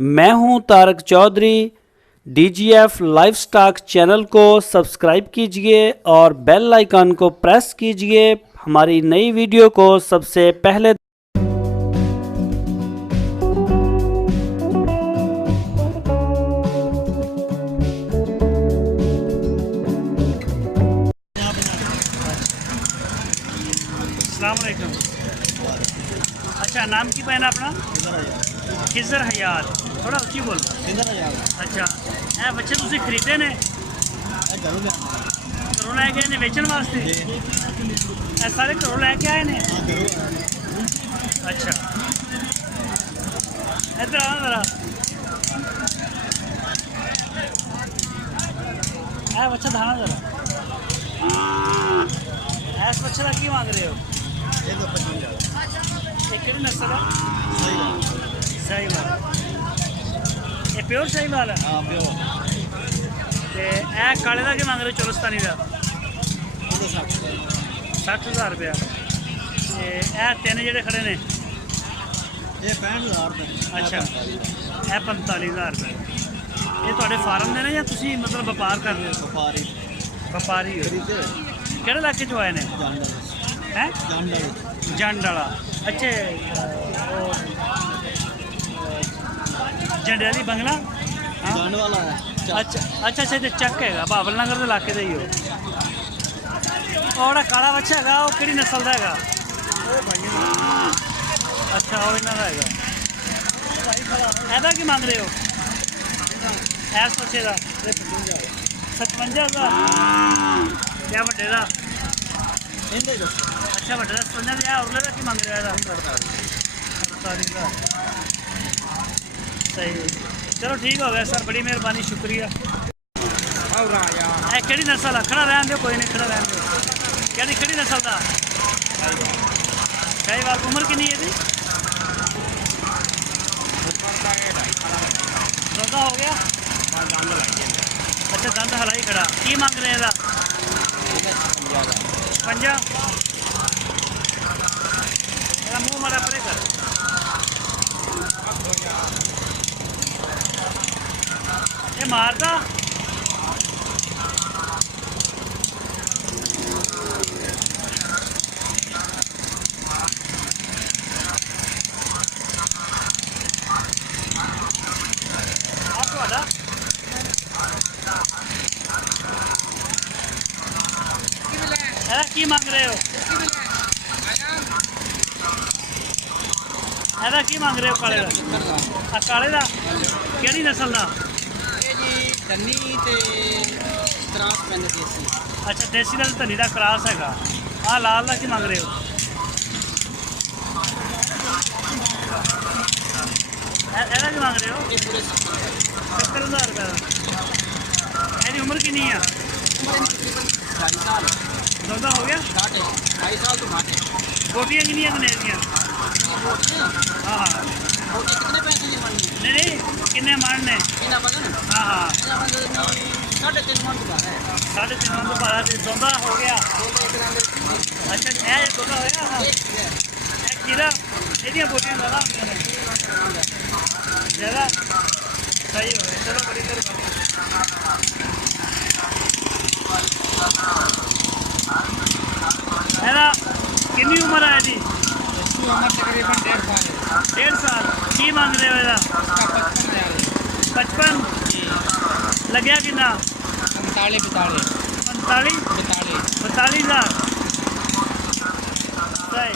मैं हूं Tarak Chaudhary. DGF livestock channel को सब्सक्राइब कीजिए और बेल आइकन को प्रेस कीजिए हमारी नई वीडियो को सबसे पहले। अस्सलाम वालेकुम। अच्छा, नाम की पैन अपना? खिजर हयात। थोड़ा उच्ची बोल। अच्छा, ਇਹ ਬੱਚੇ ਤੁਸੀਂ ਖਰੀਦੇ ਨੇ? ਘਰੋਂ ਲੈ ਕੇ ਆਏ ਨੇ ਵੇਚਣ ਵਾਸਤੇ? ਇਹ ਸਾਰੇ ਘਰੋਂ ਲੈ ਕੇ ਆਏ ਨੇ? ਅੱਛਾ, ਇੱਧਰ ਆਓ ਜ਼ਰਾ। ਇਹ ਬੱਚਾ ਦਿਖਾਣਾ ਜ਼ਰਾ। ਇਸ ਬੱਚੇ ਦਾ ਕੀ ਮੰਗ ਰਹੇ ਹੋ? ਇਹ ਕਿਹੜੀ ਨਸਲ ਹੈ? ਸਾਹੀਵਾਲ। ਇਹ ਪਿਓਰ ਸਾਹੀਵਾਲ ਹੈ? ਹਾਂ, ਪਿਓਰ। ਤੇ ਇਹ ਕਾਲੇ ਦਾ ਕੀ ਮੰਗ ਰਹੇ ਹੋ ਚੋਲਸਤਾਨੀ ਦਾ? 60,000 ਰੁਪਇਆ। ਤੇ ਇਹ ਤਿੰਨ ਜਿਹੜੇ ਖੜੇ ਨੇ? ਇਹ 65,000 ਰੁਪਏ। ਅੱਛਾ, ਇਹ 45,000 ਰੁਪਏ। ਇਹ ਤੁਹਾਡੇ ਫਾਰਮ ਦੇ ਨੇ ਜਾਂ ਤੁਸੀਂ ਮਤਲਬ ਵਪਾਰ ਕਰ ਰਹੇ ਹੋ? ਵਪਾਰੀ ਹੋ। ਕਿਹੜੇ ਇਲਾਕੇ 'ਚੋਂ ਆਏ ਨੇ? ਹੈ ਜੰਡ ਵਾਲਾ। ਅੱਛਾ, ਜੰਡਿਆਲੀ ਬੰਗਲਾ? ਜੰਡ ਵਾਲਾ। ਅੱਛਾ ਅੱਛਾ ਅੱਛਾ, ਤੇ ਚੱਕ ਹੈਗਾ ਬਾਬਲ ਨਗਰ ਦੇ ਇਲਾਕੇ ਦਾ ਹੀ ਉਹ ਜਿਹੜਾ ਕਾਲਾ ਬੱਚਾ ਹੈਗਾ ਉਹ ਕਿਹੜੀ ਨਸਲ ਦਾ ਹੈਗਾ? ਅੱਛਾ, ਉਹ ਇਹਨਾਂ ਦਾ ਹੈਗਾ। ਇਹਦਾ ਕੀ ਮੰਗ ਰਹੇ ਹੋ? ਇਸ ਬੱਚੇ ਦਾ 57,000। ਕਿਆ ਵੱਡੇ ਦਾ? ਅੱਛਾ, ਵੱਡੇ ਦਾ 57,000। ਉਰਲੇ ਦਾ ਕੀ ਮੰਗ ਰਿਹਾ ਇਹਦਾ? 48,000। सही, चलो ठीक हो गया सर, बड़ी मेहरबानी, शुक्रिया। केड़ी नस्ल है? खड़ा रहन दो, कोई नहीं, खड़ा रहन दो। केड़ी नस्ल का? शाहीवाल। उम्र कितनी है? दौदा हो गया? अच्छा, दंद हलाई खड़ा। की मंग रहे हैं? 50। मुँह मारा परे कर। ये मारदा? की मांग रहे हो? ਇਹਦਾ ਕੀ ਮੰਗ ਰਹੇ ਹੋ ਕਾਲੇ ਦਾ? ਆ ਕਾਲੇ ਦਾ ਕਿਹੜੀ ਨਸਲ ਦਾ? ਇਹ ਜੀ ਧੰਨੀ ਤੇ ਕ੍ਰਾਸ ਪੈਂਦੇ ਦੇਸੀ। ਅੱਛਾ, ਦੇਸੀ ਦਾ ਧੰਨੀ ਦਾ ਕ੍ਰਾਸ ਹੈਗਾ। ਆ ਲਾਲ ਦਾ ਕੀ ਮੰਗ ਰਹੇ ਹੋ? ਇਹਦਾ ਕੀ ਮੰਗ ਰਹੇ ਹੋ? ਇਹ ਪੂਰੇ 70,000 ਰੁਪਏ ਦਾ। ਇਹਦੀ ਉਮਰ ਕਿੰਨੀ ਆ? 2.5 ਸਾਲ। ਦੋਦਾ ਹੋ ਗਿਆ? 2.5 ਸਾਲ ਤੋਂ ਘੱਟ। ਗੋਟੀਆਂ ਕਿੰਨੀਆਂ ਨੇ ਇਹਦੀਆਂ? हाँ हाँ। कितने पैसे की मरनी? नहीं, कितने मरने? हाँ हाँ, 3.5 मन का है। 3.5 मन का पारा से दोदा हो गया। अच्छा, ये दोदा हो गया। एक कीड़ा ਇਹਦੀਆਂ ਬੋਟੀਆਂ ਜ਼ਿਆਦਾ ਹੁੰਦੀਆਂ ਨੇ। ਜ਼ਿਆਦਾ ਸਹੀ ਹੋ ਗਿਆ। ਚਲੋ, ਬੜੀ ਮਿਹਰਬਾਨੀ। ਇਹਦਾ ਕਿੰਨੀ ਉਮਰ ਹੈ ਇਹਦੀ? उम्र तकरीबन 1.5 साल। 1.5 साल। की मांग रहे हो ਇਹਦਾ? 55। ਲੱਗਿਆ ਕਿੰਨਾ? 45,000। ਸਹੀ।